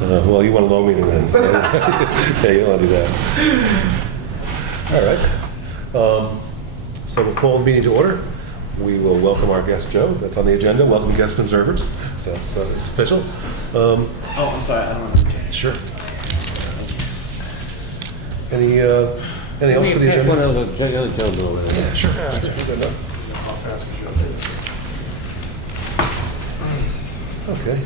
Well, you want a low meeting then. Yeah, you don't want to do that. All right. So we'll call the meeting to order. We will welcome our guest, Joe. That's on the agenda. Welcome guest observers. So it's official. Oh, I'm sorry, I don't know. Sure. Anything else for the agenda? One of those other gentlemen over there. Yeah, sure. Okay.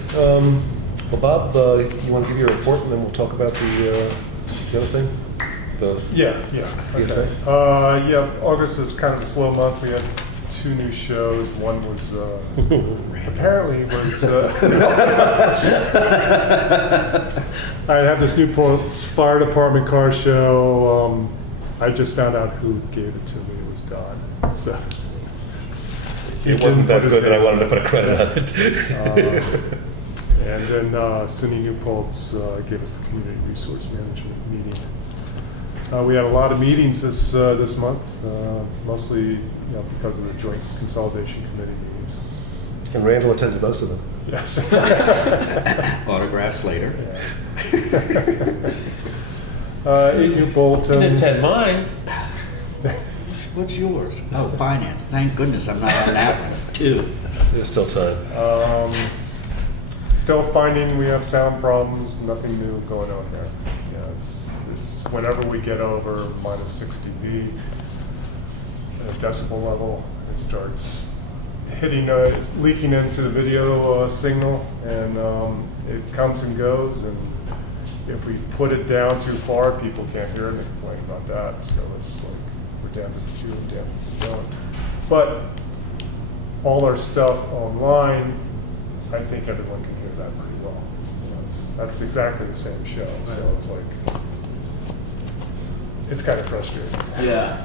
Well, Bob, you want to give your report, and then we'll talk about the other thing? Yeah. PSA? Okay. Yeah, August is kind of a slow month. We had 2 new shows. One was, apparently was, I had this Newport Fire Department car show. I just found out who gave it to me. It was Don. So. It wasn't that good that I wanted to put a credit on it. And then SUNY New Paltz gave us the community resource management meeting. We had a lot of meetings this month, mostly because of the joint consolidation committee meetings. And Randall attended most of them. Yes. Autographs later. Yeah. 8 New You Bolton. didn't attend mine. What's yours? Oh, finance. Thank goodness I'm not on that one. 2. There's still time. Still finding we have sound problems. Nothing new going on there. Yeah, it's whenever we get over minus 60 dB at a decibel level, it starts hitting, it's leaking into the video signal, and it comes and goes. And if we put it down too far, people can't hear it and complain about that. So it's like we're down to 2 and down to 1. But all our stuff online, I think everyone can hear that pretty well. That's exactly the same show, so it's like, it's kind of frustrating. Yeah.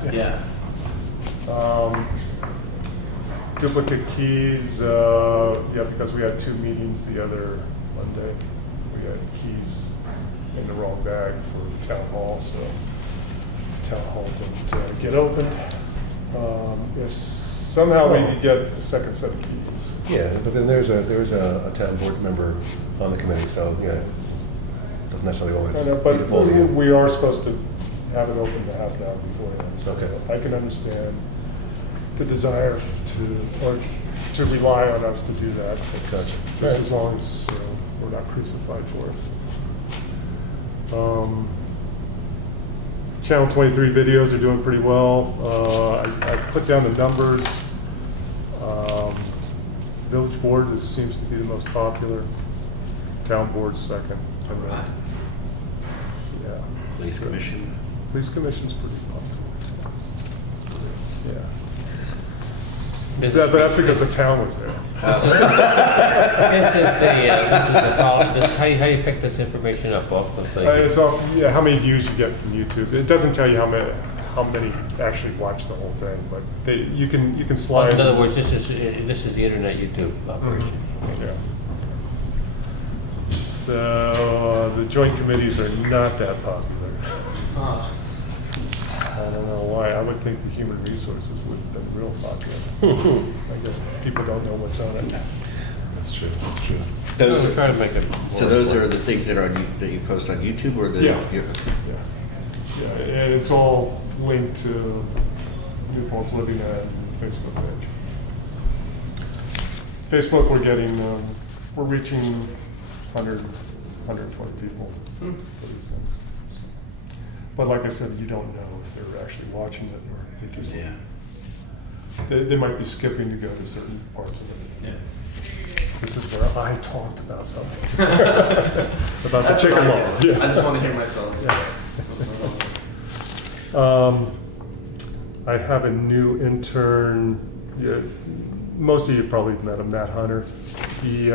Duplicate keys, because we had 2 meetings the other Monday. We had keys in the wrong bag for the town hall, so town hall didn't get opened. If somehow we could get a second set of keys. Yeah, but then there's a town board member on the committee, so yeah, doesn't necessarily always I know, need but to fall to you. we are supposed to have it open a half an hour beforehand. So Okay. I can understand the desire to rely on us to do that. Gotcha. Just as long as we're not crucified for it. Channel 23 videos are doing pretty well. I put down the numbers. Village board seems to be the most popular. Town board's second. And then, yeah. Police commission. Police commission's pretty popular. Yeah. This Yeah, but that's because the town was there. is how do you pick this information up off the thing? It's all, how many views you get from YouTube. It doesn't tell you how many actually watch the whole thing, but you can slide. In other words, this is the internet YouTube operation. Yeah. So the joint committees are not that popular. I don't know why. I would think the human resources would have been real popular. I guess people don't know what's on it. That's true. Those are trying to make it. So those are the things that you post on YouTube, or Yeah, and it's all linked to Newport's Living Ed Facebook page. Facebook, we're reaching 120 people for these things. But like I said, you don't know if they're actually watching it or they just, they might be skipping to go to certain parts of it. Yeah. This is where I talked about something. About the chicken law. Yeah. I just want to hear myself. I have a new intern. Yeah, most of you probably met him, Matt Hunter. He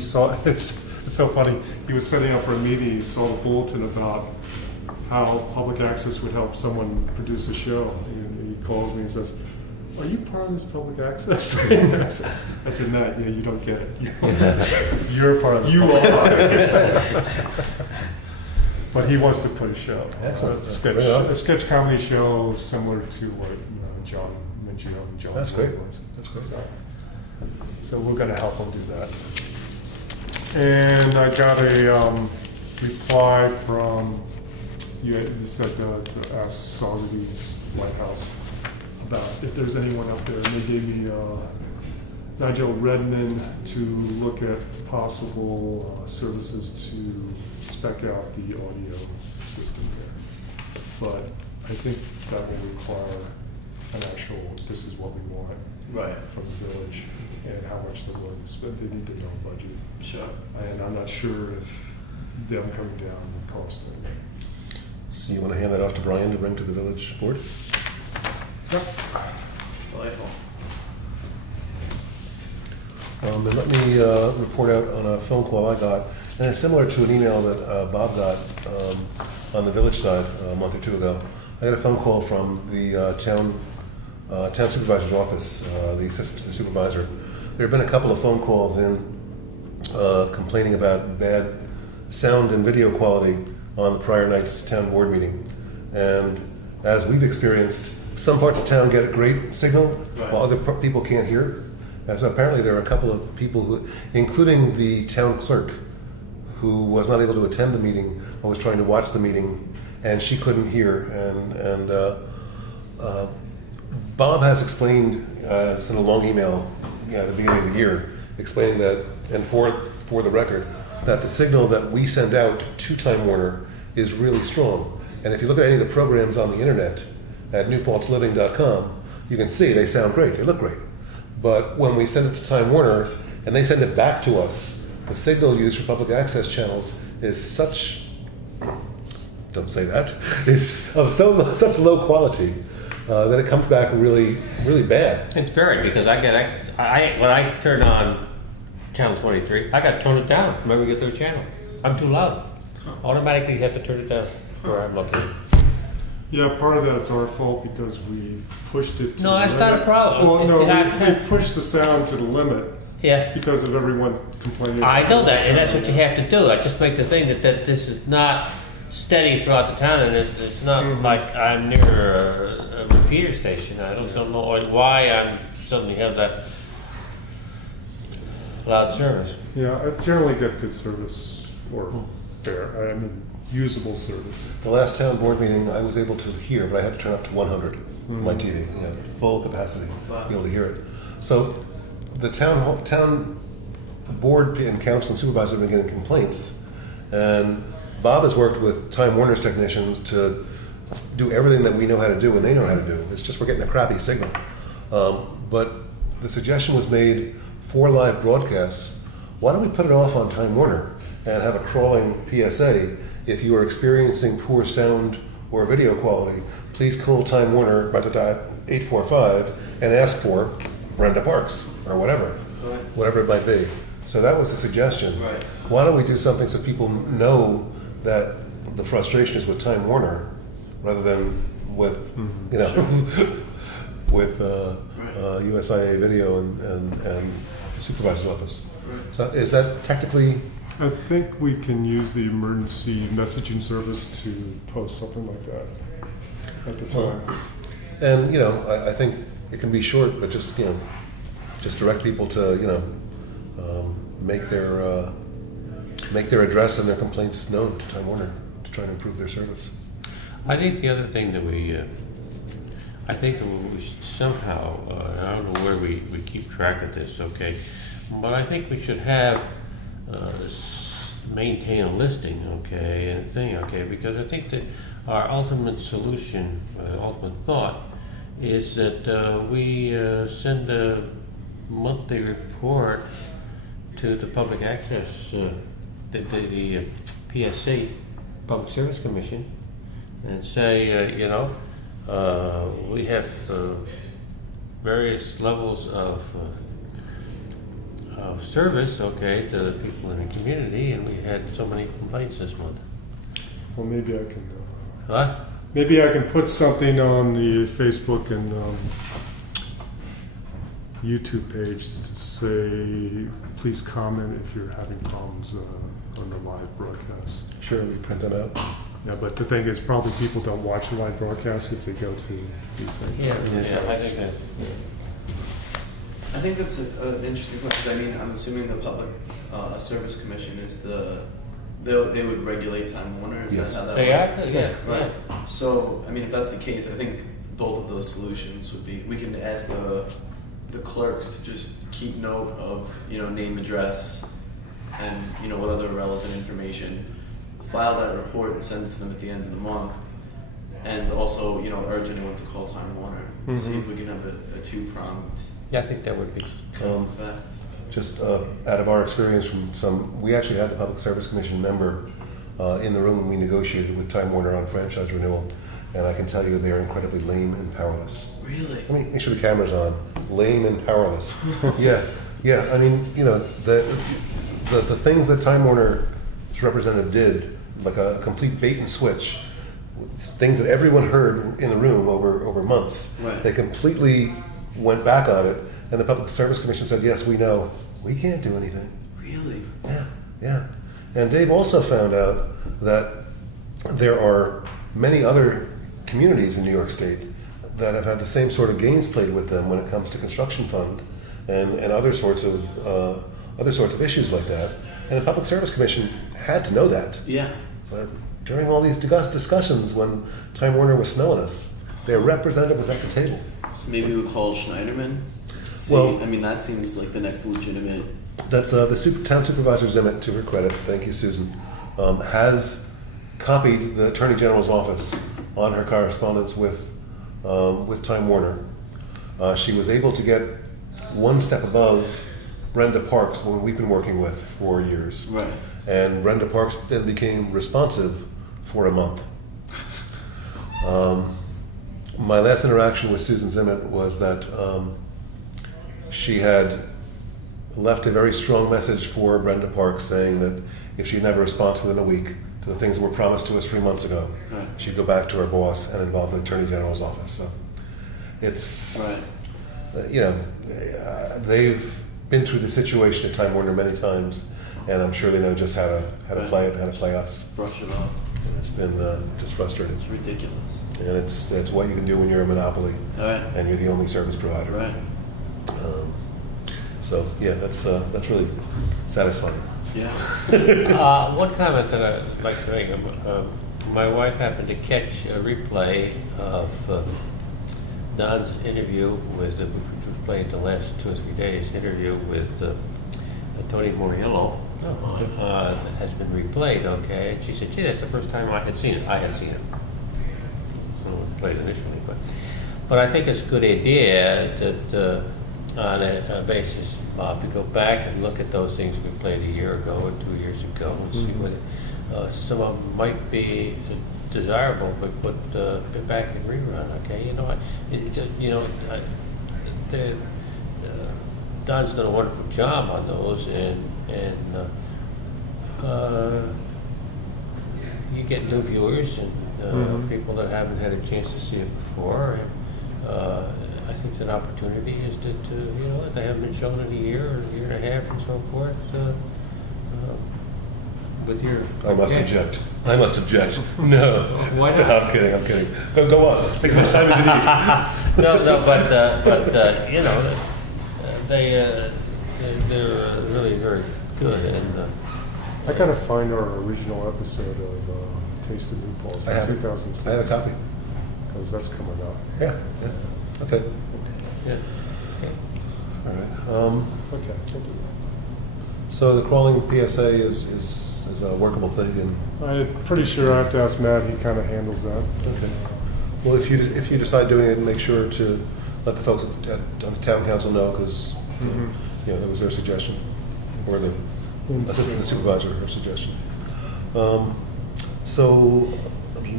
saw, it's so funny, he was setting up for a meeting, he saw the bulletin about how public access would help someone produce a show. And he calls me and says, "Are you part of this public access thing?" I said, "Matt, yeah, you don't get it. You're part of it. You are." But he wants to put a show. Excellent. A sketch comedy show similar to what John Mangio and John. That's great. Was. That's great. So we're going to help him do that. And I got a reply from, you said to ask Saugerties Lighthouse about if there's anyone up there, and they gave me Nigel Redman to look at possible services to spec out the audio system there. But I think that will require an actual, this is what we want Right. from the village and how much they're willing to spend. They need to know budget. Sure. And I'm not sure if them coming down will cost anything. So you want to hand that off to Brian to bring to the village board? Delightful. And let me report out on a phone call I got, and it's similar to an email that Bob got on the village side a month or two ago. I got a phone call from the town supervisor's office, the assistant supervisor. There have been a couple of phone calls in complaining about bad sound and video quality on the prior night's town board meeting. And as we've experienced, some parts of town get a great signal, Right. while other people can't hear it. And so apparently there are a couple of people who, including the town clerk, who was not able to attend the meeting, but was trying to watch the meeting, and she couldn't hear. And Bob has explained, it's in a long email at the beginning of the year, explaining that, and for the record, that the signal that we send out to Time Warner is really strong. And if you look at any of the programs on the internet at newpaltzliving.com, you can see they sound great, they look great. But when we send it to Time Warner and they send it back to us, the signal used for public access channels is such, don't say that, is of such low quality that it comes back really, really bad. It's buried because when I turn on channel 23, I got to turn it down whenever we get to a channel. I'm too loud. Automatically, you have to turn it down where I'm looking. Yeah, part of that's our fault because we've pushed it to No, the that's limit. not a problem. Well, no, It's- we pushed the sound to the limit Yeah, because of everyone complaining. I know that, and about that's what you have to do. I just make the thing that this is not steady throughout the town, and it's not like I'm near a repeater station. I don't know why I'm suddenly have that loud service. Yeah, I generally get good service, or fair, I mean, usable service. The last town board meeting, I was able to hear, but I had to turn up to 100 on my TV, full capacity, to be able to hear it. So the town board and council and supervisor have been getting complaints, and Bob has worked with Time Warner's technicians to do everything that we know how to do and they know how to do. It's just we're getting a crappy signal. But the suggestion was made for live broadcasts, why don't we put it off on Time Warner and have a crawling PSA? If you are experiencing poor sound or video quality, please call Time Warner by the 845 and ask for Brenda Parks or whatever, Right. whatever it might be. So that was the suggestion. Right. Why don't we do something so people know that the frustration is with Time Warner rather than with, with USIA Video and Supervisor's Office. Right. So is that technically? I think we can use the emergency messaging service to post something like that at the time. And I think it can be short, but just just direct people to make their address and their complaints known to Time Warner to try to improve their service. I think the other thing that we should somehow, and I don't know where we keep track of this, okay, but I think we should have maintain a listing, okay, and thing, okay, because I think that our ultimate solution, ultimate thought, is that we send a monthly report to the Public Access, the PSC, Public Service Commission, and say, we have various levels of service, okay, to the people in the community, and we had so many complaints this month. Well, maybe I can. What? Maybe I can put something on the Facebook and YouTube page to say, please comment if you're having problems on the live broadcast. Sure, we print them out. Yeah, but the thing is, probably people don't watch the live broadcast if they go to these things. Yeah, I think that. I think that's an interesting point because I'm assuming the Public Service Commission is the they would regulate Time Warner. Is Yes. that how that They works? are, yeah. Right. So, I mean, if that's the case, I think both of those solutions would be. We can ask the clerks to just keep note of name, address, and what other relevant information. File that report and send it to them at the end of the month, and also urge anyone to call Time Warner to see if we can have a two-pronged Yeah, I think that would be. effect. Just out of our experience we actually had the Public Service Commission member in the room when we negotiated with Time Warner on franchise renewal, and I can tell you they are incredibly lame and powerless. Really? Let me make sure the camera's on. Lame and powerless. Yeah. I mean, the things that Time Warner's representative did, like a complete bait and switch, things that everyone heard in the room over months. Right. They completely went back on it, and the Public Service Commission said, "Yes, we know. We can't do anything." Really? Yeah. And Dave also found out that there are many other communities in New York State that have had the same sort of games played with them when it comes to construction fund and other sorts of issues like that. And the Public Service Commission had to know that. Yeah. But during all these discussions, when Time Warner was smelling us, their representative was at the table. So maybe we call Schneiderman. See, Well- I mean, that seems like the next legitimate. That's town supervisor Zimmett, to her credit, thank you, Susan, has copied the Attorney General's office on her correspondence with Time Warner. She was able to get one step above Brenda Parks, who we've been working with for years. Right. And Brenda Parks then became responsive for a month. My last interaction with Susan Zimmett was that she had left a very strong message for Brenda Parks saying that if she never responds within a week to the things that were promised to us 3 months ago, Right. she'd go back to her boss and involve the Attorney General's office. So it's, Right. they've been through the situation at Time Warner many times, and I'm sure they know just how to Right. play it, how to play us. Brush it off. It's been just frustrating, It's ridiculous. and it's what you can do when you're a monopoly All right. and you're the only service provider. Right. So yeah, that's really satisfying. Yeah. One comment that I'd like to make. My wife happened to catch a replay of Don's interview with, which was played the last 2 or 3 days, interview with Tony Moriello. That has been replayed, okay? And she said, "Gee, that's the first time I had seen it." I had seen it. So it was played initially, but I think it's a good idea that on a basis, Bob, to go back and look at those things we played a year ago or 2 years ago and see what some of them might be desirable, but put back in rerun. Okay, Don's done a wonderful job on those, and you get new viewers and people that haven't had a chance to see it before. And, I think an opportunity is that if they haven't been shown in a year or a year and a half and so forth. With your, I must object. I must object. No. Why not? No, I'm kidding. Go on. Take as much time as you need. No, but they're really very good, and I gotta find our original episode of Taste of Meatballs I have from it. 2006. I have a copy. Because that's coming up. Yeah. Okay. yeah. All right. Okay. We'll do So the crawling PSA is a workable thing, and that. I'm pretty sure I have to ask Matt. He kind of handles that. okay. Well, if you decide doing it, make sure to let the folks on the town council know, because that was their suggestion, or the assistant supervisor, her suggestion. So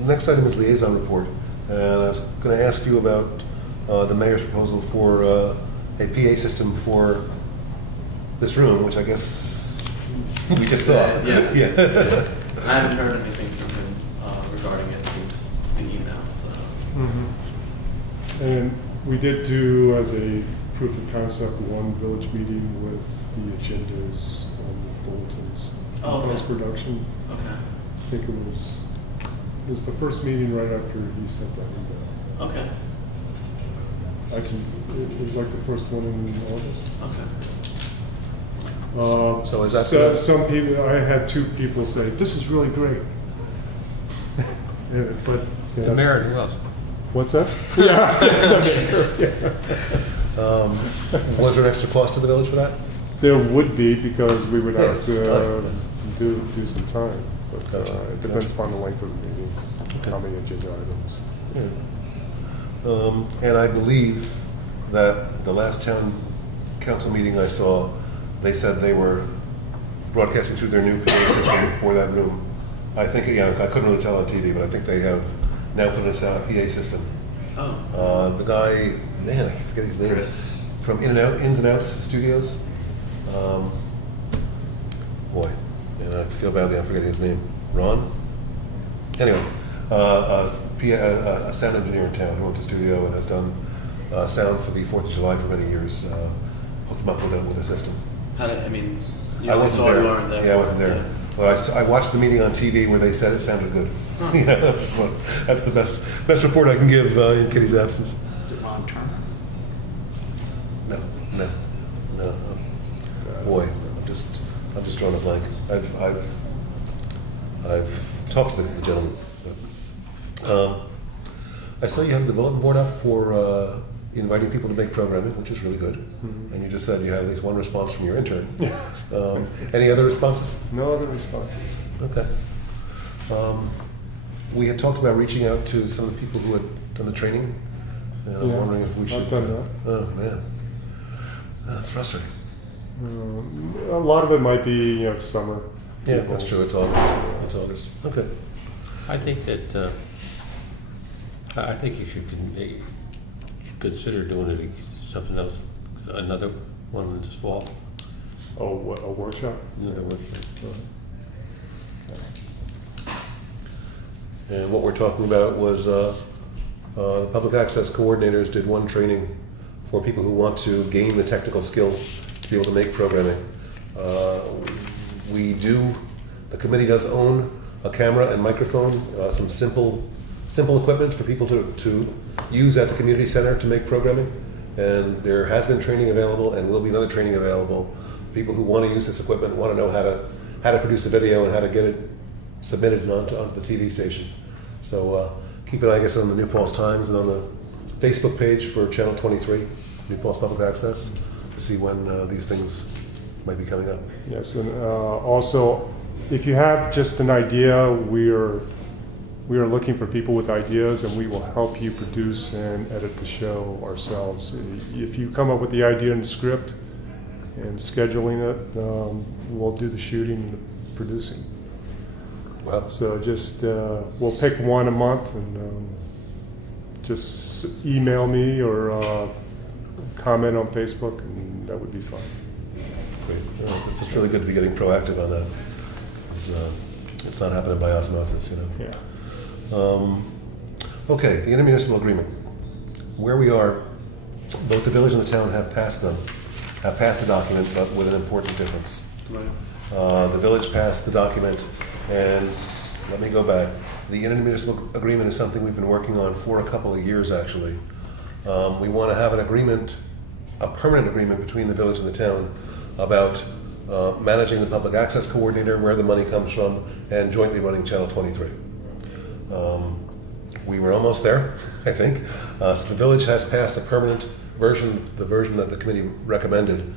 next item is liaison report, and I was going to ask you about the mayor's proposal for a PA system for this room, which I guess we just saw. Yeah. I haven't heard anything from him regarding it since the email. So. And we did do, as a proof of concept, one village meeting with the agendas and the bulletins. Oh, okay. Post-production. Okay. I think it was the first meeting right after he sent that email. Okay. It was like the first one in August. Okay. So is that some people? I had 2 people say this is really great. Yeah, but yeah, The mayor who else? what's that? Yeah. Was there an extra cost to the village for that? There would be because we would Yeah, have it's to just time. do some time, but Gotcha, it depends upon the length of the meeting, how many agenda items. And I believe that the last town council meeting I saw, they said they were broadcasting through their new PA system for that room. I think, I couldn't really tell on TV, but I think they have now put in a PA system. Oh, The guy, man, I forget his name. Chris. From Ins and Outs Studios. Boy, and I feel badly, I'm forgetting his name. Ron? Anyway, a sound engineer in town who went to studio and has done sound for the 4th of July for many years. Hooked him up with a system. how did, I mean, you I only wasn't saw there. you weren't there. Yeah, I wasn't there. But I watched the meeting on TV where they said it sounded good. You know, that's the best report I can give in Kitty's absence. Is it Ron Turner? No. Boy, I'm just drawing a blank. I've talked to the gentleman. But, I saw you have the bulletin board up for inviting people to make programming, which is really good. Mm-hmm. And you just said you had at least one response from your intern. Yes. Any other responses? No other responses. Okay. We had talked about reaching out to some of the people who had done the training. And I was Yeah, wondering if we should. I've done that. Oh, man. That's frustrating. A lot of it might be, summer. Yeah, people. that's true. It's August. It's August. Okay. I think that, I think you should consider doing something else, another one this fall, Oh, a workshop? another workshop. And what we're talking about was the public access coordinators did one training for people who want to gain the technical skill to be able to make programming. The committee does own a camera and microphone, some simple equipment for people to use at the community center to make programming. And there has been training available and will be another training available. People who want to use this equipment want to know how to produce a video and how to get it submitted onto the TV station. So keep an eye, I guess, on the New Paltz Times and on the Facebook page for Channel 23, New Paltz Public Access, to see when these things might be coming up. Yes, and also, if you have just an idea, we are looking for people with ideas, and we will help you produce and edit the show ourselves. If you come up with the idea and script and scheduling it, we'll do the shooting and the producing. Well, So just, we'll pick one a month, and just email me or comment on Facebook, and that would be fine. great. It's just really good to be getting proactive on that. It's not happening by osmosis, you know. Yeah. Okay, the intermunicipal agreement. Where we are, both the village and the town have passed the document, but with an important difference. Right. The village passed the document, and let me go back. The intermunicipal agreement is something we've been working on for a couple of years, actually. We want to have an agreement, a permanent agreement between the village and the town about managing the public access coordinator, where the money comes from, and jointly running Channel 23. We were almost there, I think. So the village has passed a permanent version, the version that the committee recommended.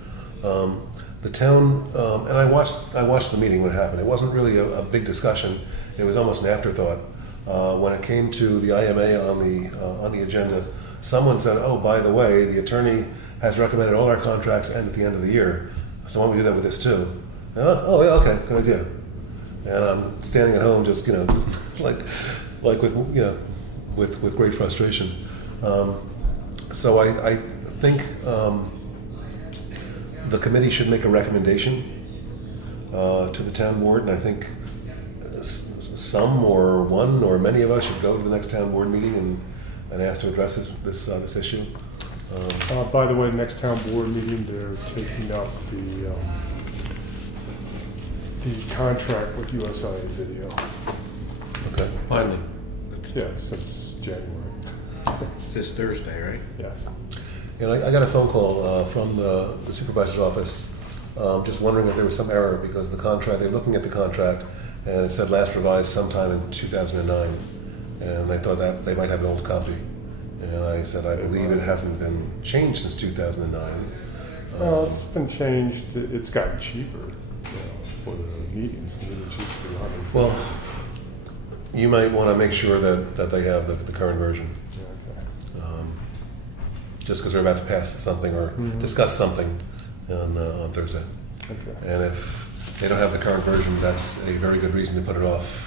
The town, and I watched the meeting when it happened. It wasn't really a big discussion. It was almost an afterthought. When it came to the IMA on the agenda, someone said, "Oh, by the way, the attorney has recommended all our contracts end at the end of the year. So why don't we do that with this too?" Oh, yeah, okay, good idea. And I'm standing at home, just like with great frustration. So I think the committee should make a recommendation to the town board, and I think some or one or many of us should go to the next town board meeting and ask to address this issue. By the way, next town board meeting, they're taking up the contract with USI Video. Okay. Finally. Yeah, since January. It's this Thursday, right? Yes. And I got a phone call from the supervisor's office Just wondering if there was some error, because the contract, they're looking at the contract, and it said last revised sometime in 2009, and they thought that they might have an old copy. And I said, I believe it hasn't been changed since 2009. Well, it's been changed, it's gotten cheaper, for the meetings. The meetings used to be $150. Well, you might want to make sure that they have the current version, Yeah, just because they're about to pass something or discuss something on Thursday. okay. And if they don't have the current version, that's a very good reason to put it off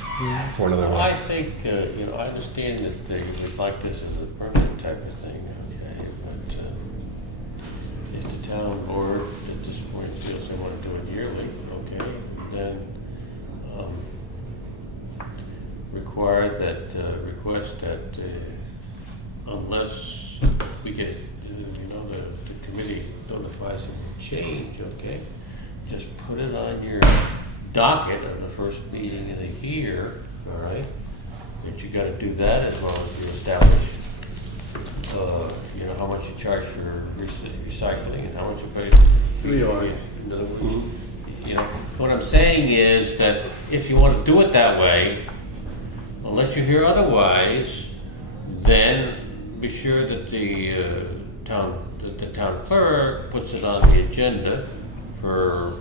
for another Well, I month. think, I understand that they would like this as a permanent type of thing, okay, but if the town board at this point feels they want to do it yearly, okay, then require that, request that unless we get, the committee notifies them of change, okay, just put it on your docket of the first meeting in the year, all right? That you gotta do that as well as you establish, how much you charge for recycling and how much you pay for. New York. What I'm saying is that if you wanna do it that way, unless you hear otherwise, then be sure that the town clerk puts it on the agenda to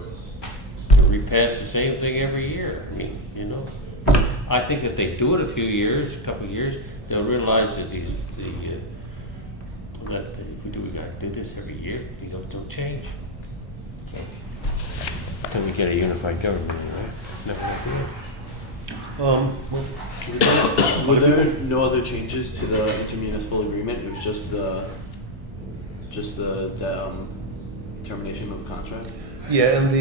repass the same thing every year. I mean, I think if they do it a couple of years, they'll realize that that if we gotta do this every year, these don't change. Until we get a unified government, right? Never gonna do it. Were there no other changes to the intermunicipal agreement? It was just the termination of the contract? Yeah, and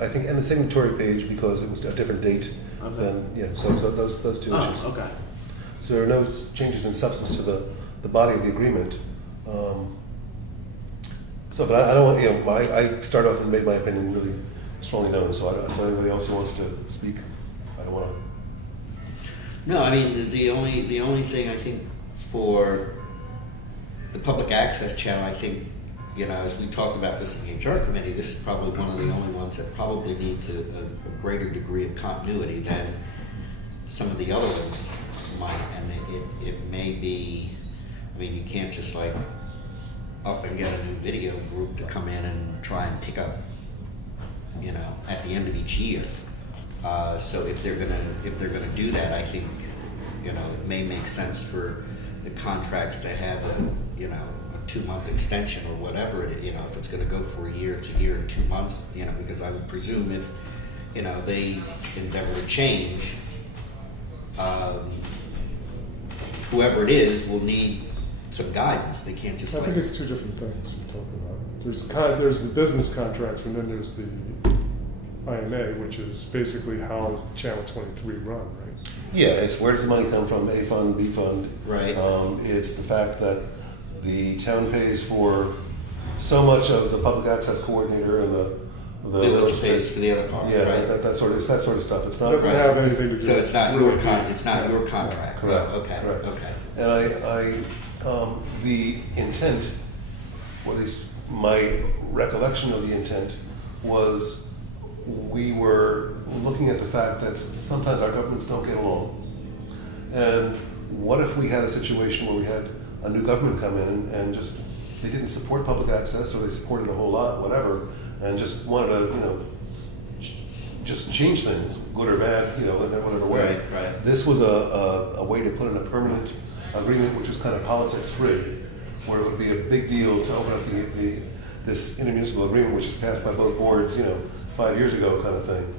I think, and the signatory page, because it was a different date. Okay. Then, yeah, so those two issues. Oh, okay. So there are no changes in substance to the body of the agreement. But I don't want, I start off and made my opinion really strongly known, so anybody else who wants to speak, I don't want to. No, I mean, the only thing I think for the public access channel, I think, as we talked about this in the HR committee, this is probably one of the only ones that probably needs a greater degree of continuity than some of the other ones might. And it may be, I mean, you can't just like up and get a new video group to come in and try and pick up, at the end of each year. So if they're gonna do that, I think, it may make sense for the contracts to have a 2-month extension or whatever if it's gonna go for a year, it's a year and 2 months, because I would presume if, they endeavor to change, whoever it is will need some guidance. They can't just I like. think it's two different things you're talking about. There's the business contracts, and then there's the IMA, which is basically how is the Channel 23 run, right? Yeah, it's where does the money come from, A fund, B fund. Right. It's the fact that the town pays for so much of the public access coordinator and the Village pays for the other part, Yeah, right? that sort of stuff. It's It not. doesn't Right. have anything to do. So it's not with your contract. Correct. Okay. Correct. Okay. And the intent, or at least my recollection of the intent, was we were looking at the fact that sometimes our governments don't get along. And what if we had a situation where we had a new government come in and just, they didn't support public access, or they supported a whole lot, whatever, and just wanted to, just change things, good or bad, in whatever way. Right. This was a way to put in a permanent agreement, which was kind of politics-free, where it would be a big deal to open up this intermunicipal agreement, which was passed by both boards, 5 years ago, kind of thing.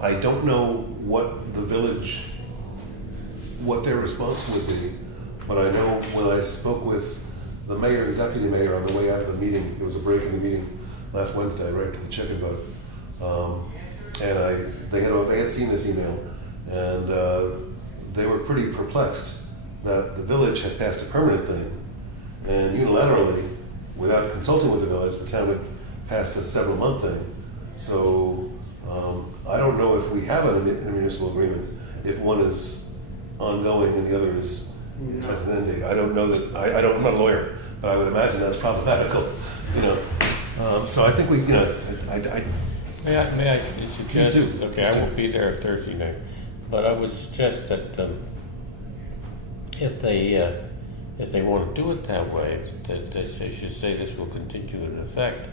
I don't know what the village, what their response would be, but I know when I spoke with the mayor and deputy mayor on the way out of the meeting, there was a break in the meeting last Wednesday, right to the chicken vote, and they had seen this email, and they were pretty perplexed that the village had passed a permanent thing, and unilaterally, without consulting with the village, the town had passed a several-month thing. So I don't know if we have an intermunicipal agreement, if one is ongoing and the other has an end date. I don't know that, I'm not a lawyer, but I would imagine that's problematical, So I think we, I May I suggest, Please do. okay, I won't be there Thursday night, but I would suggest that if they want to do it that way, that they should say this will continue in effect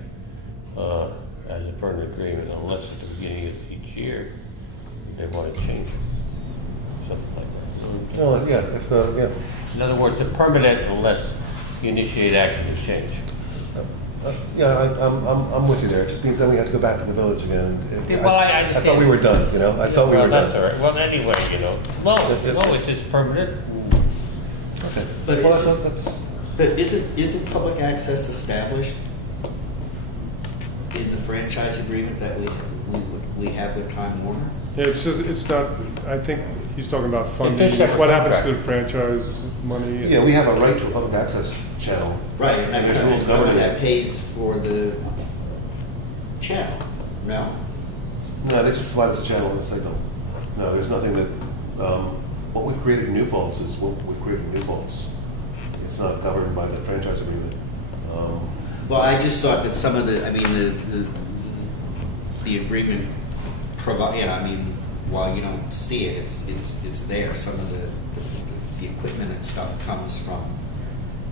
as a permanent agreement unless at the beginning of each year they want to change it, something like that. no, yeah, if the, yeah. In other words, it's permanent unless you initiate action to change. Yeah, I'm with you there. It just means then we have to go back to the village again. Yeah, well, I I understand. thought we were done, I thought we Well, were that's all done. right. Well, anyway, no, it's just permanent. Okay. But Well, it's- that's, But isn't public access established in the franchise agreement that we have with Time Warner? Yeah, it's not, I think he's talking about funding, separate what happens to contracts. the franchise money. yeah, we have a right to a public access channel. Right, and And there's rules that, someone governing that it. pays for the channel, no? No, they just provide us a channel and a signal. No, there's nothing that, what we've created in New Paltz is what we've created in New Paltz. It's not governed by the franchise agreement. Well, I just thought that some of the agreement provide, while you don't see it, it's there. Some of the equipment and stuff comes from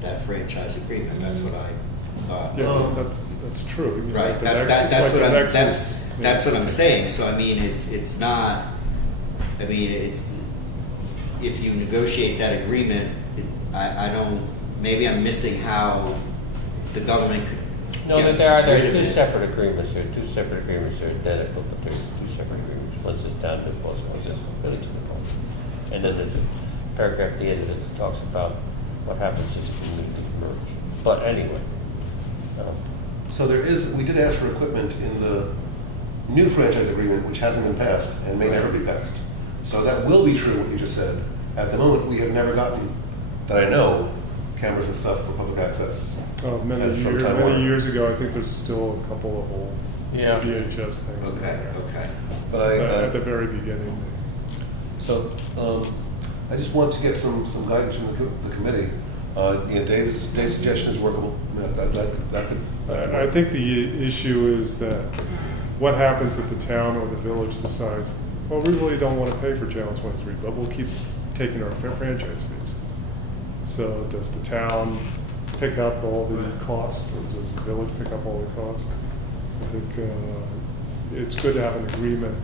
that franchise agreement. That's what I thought. Yeah, well, that's true. I mean, Right, like the that's Nexus- what like the I'm, Nexus, that's yeah. what I'm saying, so it's not, it's, if you negotiate that agreement, I don't, maybe I'm missing how the government could No, get that there are rid of two it. separate agreements. There are two separate agreements. They're identical, but they're two separate agreements. One says down to Boston, one says village to Boston. And then there's a paragraph at the end of it that talks about what happens if the community merge. But anyway, So we did ask for equipment in the new franchise agreement, which hasn't been passed and may never be passed. So that will be true, what you just said. At the moment, we have never gotten, that I know, cameras and stuff for public access. Many As from Time Warner. years ago, I think there's still a couple of old Yeah. VHS things. in Okay, there. okay. But At the very beginning. so, I just want to get some guidance from the committee. Dave's suggestion is workable. I mean, that could. I think the issue is that what happens if the town or the village decides, well, we really don't want to pay for Channel 23, but we'll keep taking our franchise fees. So does the town pick up all the costs, or does the village pick up all the costs? I think it's good to have an agreement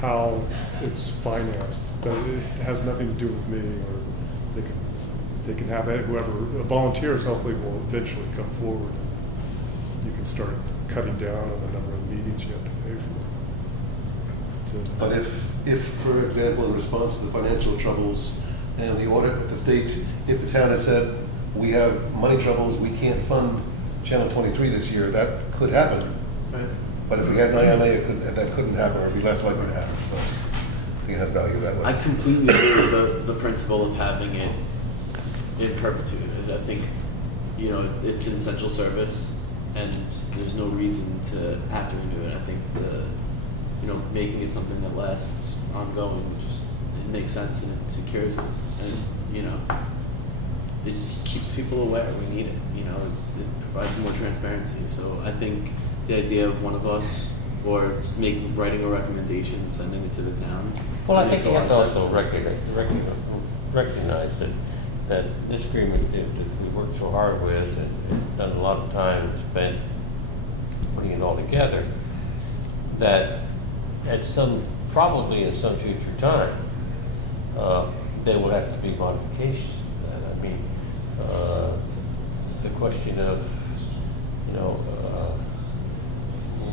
how it's financed, but it has nothing to do with me, or they can have whoever, volunteers hopefully will eventually come forward. You can start cutting down on the number of meetings you have to pay for. But if, for example, in response to the financial troubles and the audit with the state, if the town had said, we have money troubles, we can't fund Channel 23 this year, that could happen. Right. But if we had an IMA, that couldn't happen, or it'd be less likely to happen. So I just think it has value that way. I completely agree with the principle of having it in perpetuity. I think, it's an essential service, and there's no reason to have to renew it. I think making it something that lasts ongoing, it makes sense and it secures it, and it keeps people aware. We need it. It provides more transparency. So I think the idea of one of us or writing a recommendation and sending it to the town. well, I think makes a you lot have to of sense. also recognize that this agreement that we worked so hard with and done a lot of time spent putting it all together, that probably at some future time, there will have to be modifications. I mean, the question of,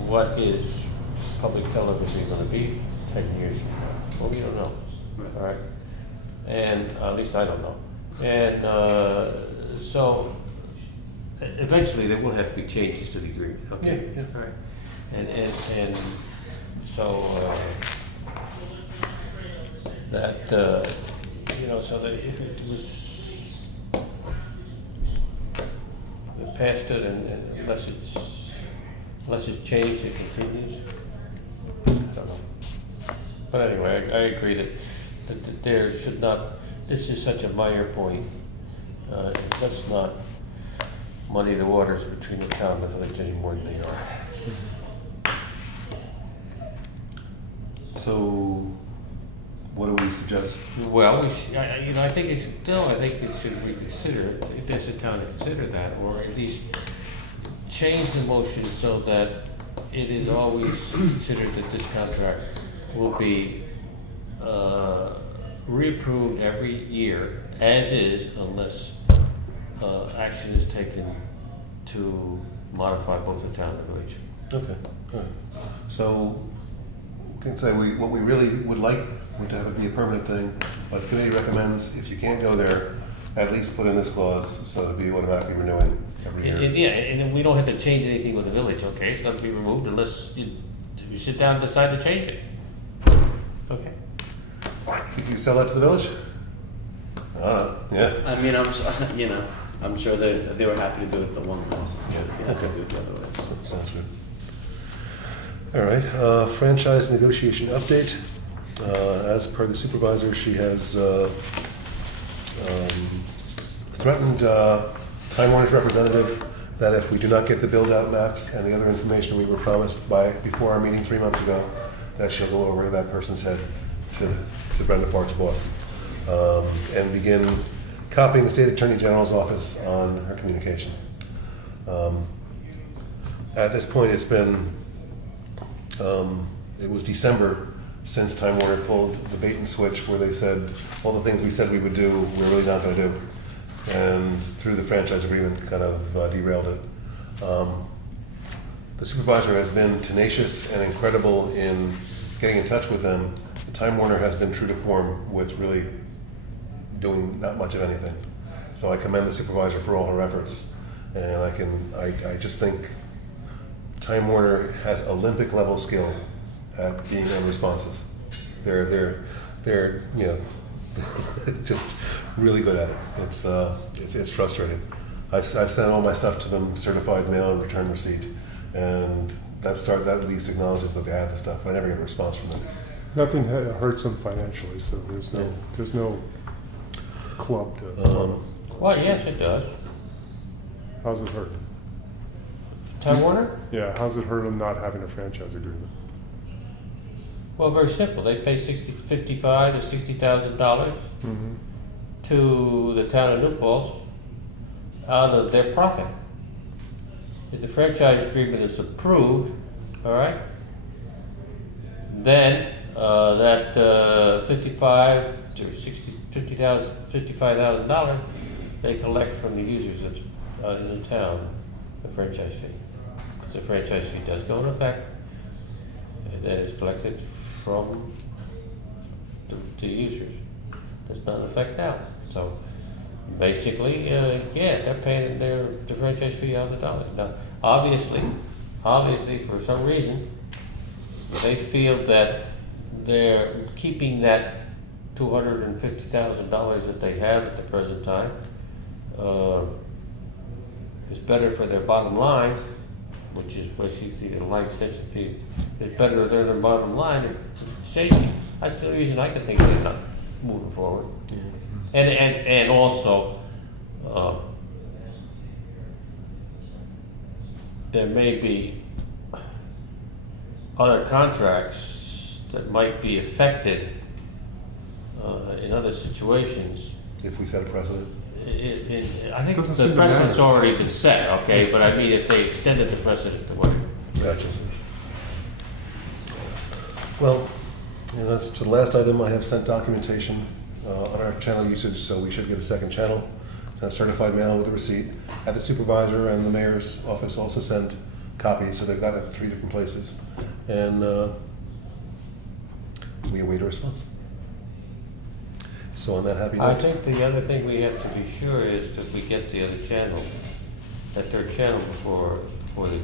what is public television going to be 10 years from now? Well, we don't know. Right. All right. And at least I don't know. And so eventually there will have to be changes to the agreement. Okay. Yeah, yeah. All right. And so that so that if it was past it and unless it's changed, it continues. I don't know. But anyway, I agree that there should not. This is such a minor point. Let's not muddy the waters between the town and the village any more than they are. So, what do we suggest? Well, I think it should still, I think it should reconsider, it does the town to consider that, or at least change the motion so that it is always considered that this contract will be reapproved every year as is, unless action is taken to modify both the town and the village. Okay, all right. So, we can say what we really would like would have it be a permanent thing, but the committee recommends if you can't go there, at least put in this clause so it'll be automatically renewing every year. Yeah, and then we don't have to change anything with the village, okay? It's got to be removed unless you sit down and decide to change it. Okay. Did you sell that to the village? Yeah. I mean, I'm sure they were happy to do it the one way, so Yeah, they'd be happy okay. to do it the other way. So. Sounds good. All right, franchise negotiation update. As per the supervisor, she has threatened Time Warner's representative that if we do not get the build-out maps and the other information we were promised before our meeting 3 months ago, that she'll go over that person's head to Brenda Park's boss and begin copying the State Attorney General's office on her communication. At this point, it's been, it was December since Time Warner pulled the bait and switch where they said all the things we said we would do, we're really not going to do. And through the franchise agreement, kind of derailed it. The supervisor has been tenacious and incredible in getting in touch with them. Time Warner has been true to form with really doing not much of anything. So I commend the supervisor for all her efforts. And I just think Time Warner has Olympic level skill at being unresponsive. They're just really good at it. It's frustrating. I've sent all my stuff to them, certified mail and return receipt, and that at least acknowledges that they have the stuff. But I never get a response from them. Nothing hurts them financially, so there's no club to. Well, yes, it does. How's it hurt? Time Warner? Yeah, how's it hurt them not having a franchise agreement? Well, very simple. They pay $55,000 to $60,000 Mm-hmm. to the town of New Paltz out of their profit. If the franchise agreement is approved, all right, then that $55,000 to $55,000 they collect from the users in the town, the franchise fee. So the franchise fee does go into effect, and then it's collected from the users. Does not affect now. So basically, they're paying the franchise fee out of the dollars. Now, obviously, for some reason, they feel that they're keeping that $250,000 that they have at the present time is better for their bottom line, which is basically the line extension fee. It's better than their bottom line. It's shaky. That's the only reason I can think they're not moving forward. Yeah. And also, there may be other contracts that might be affected in other situations. If we set a precedent. Doesn't I think seem the to precedent's matter. already been set, okay, but I mean, if they extended the precedent to what? Gotcha. Well, that's to the last item. I have sent documentation on our channel usage, so we should get a second channel. Certified mail with a receipt. At the supervisor and the mayor's office also send copies, so they've got it at 3 different places. And we await a response. So on that happy I note. think the other thing we have to be sure is that we get the other channel, that third channel before the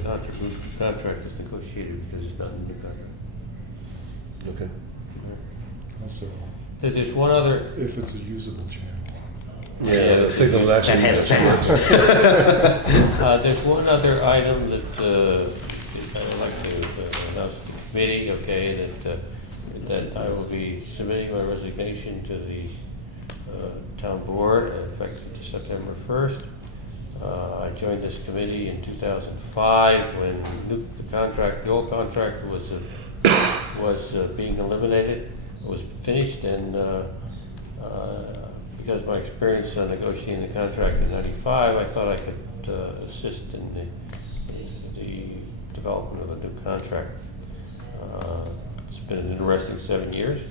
contract is negotiated, because it's not in the contract. Okay. Also, There's one other, if it's a usable channel. Yeah, the signal that actually That has works. there's one other item that I'd like to announce to the committee, okay, that I will be submitting my resignation to the town board effective September 1st. I joined this committee in 2005 when the old contract was being eliminated, was finished, and because of my experience negotiating the contract in '95, I thought I could assist in the development of a new contract. It's been an interesting 7 years.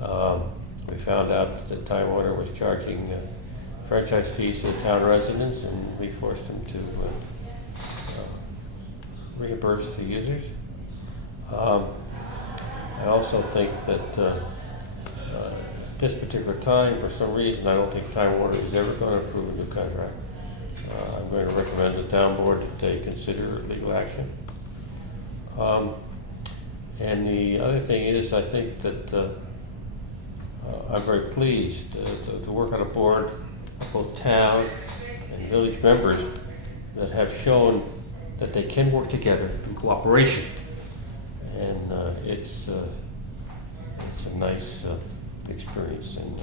We found out that Time Warner was charging franchise fees to the town residents, and we forced them to reimburse the users. I also think that at this particular time, for some reason, I don't think Time Warner is ever going to approve a new contract. I'm going to recommend the town board to consider legal action. And the other thing is, I think that I'm very pleased to work on a board, both town and village members, that have shown that they can work together in cooperation. And it's a nice experience, and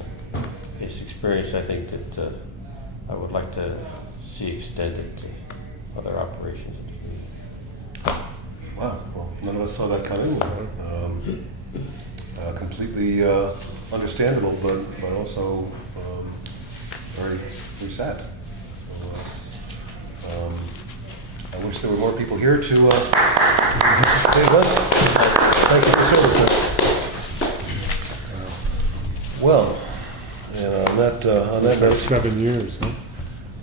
this experience I think that I would like to see extended to other operations in the community. Wow, well, none of us saw that coming. Completely understandable, but also very, very sad. So, I wish there were more people here to say thank you for service. Well, and on that About note, 7 years, huh?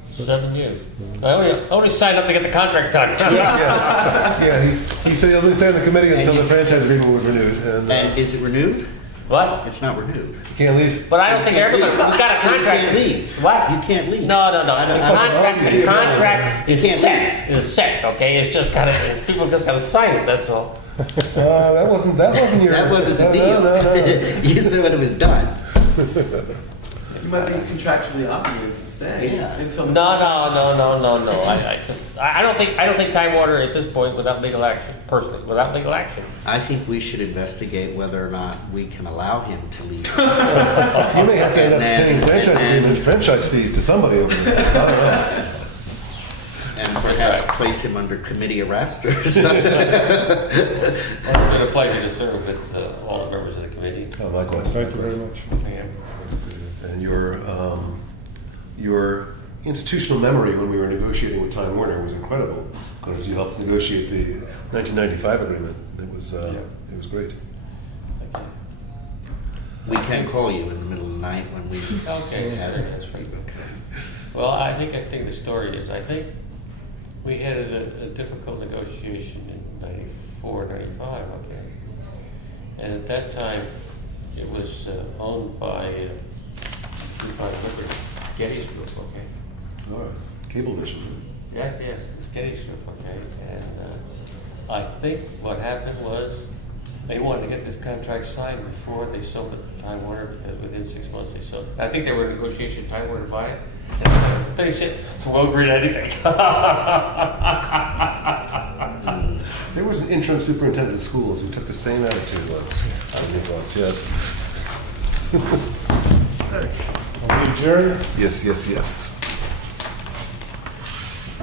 7 years. I only signed up to get the contract done. yeah, he said he'll stay on the committee until the franchise agreement was renewed, and And is it renewed? What? It's not renewed. you can't leave. But I don't think everybody, who's got a So you contract. can't leave. What? You can't leave. No. I don't- The contract You is can't set, okay? It's just gotta, people just gotta sign it, that's all. That wasn't your. That wasn't the no, deal. No. You said when it was done. You might be contractually obligated to stay Yeah. until the No. I don't think Time Warner at this point, without legal action, personally, without legal action. I think we should investigate whether or not we can allow him to leave. You may have to end up paying franchise agreements, franchise fees to somebody over there. I don't know. And perhaps place him under committee arrest or something. It's been a pleasure to serve with all the members of the committee. Oh, likewise. Thank you very much. And your institutional memory when we were negotiating with Time Warner was incredible, because you helped negotiate the 1995 agreement. It was great. We can call you in the middle of the night when we Okay, have that's it. right. Okay. Well, I think the story is, I think we had a difficult negotiation in 94, 95, okay? And at that time, it was owned by Getty's Group, okay? All right. Cablevision. Yeah, it's Getty's Group, okay? And I think what happened was, they wanted to get this contract signed before they sold it to Time Warner, because within 6 months they sold it. I think they were in negotiation, Time Warner to buy it. And finish it, so we'll agree to anything. There was an interim superintendent of schools who took the same attitude once. Yes. Are we adjourned? Yes.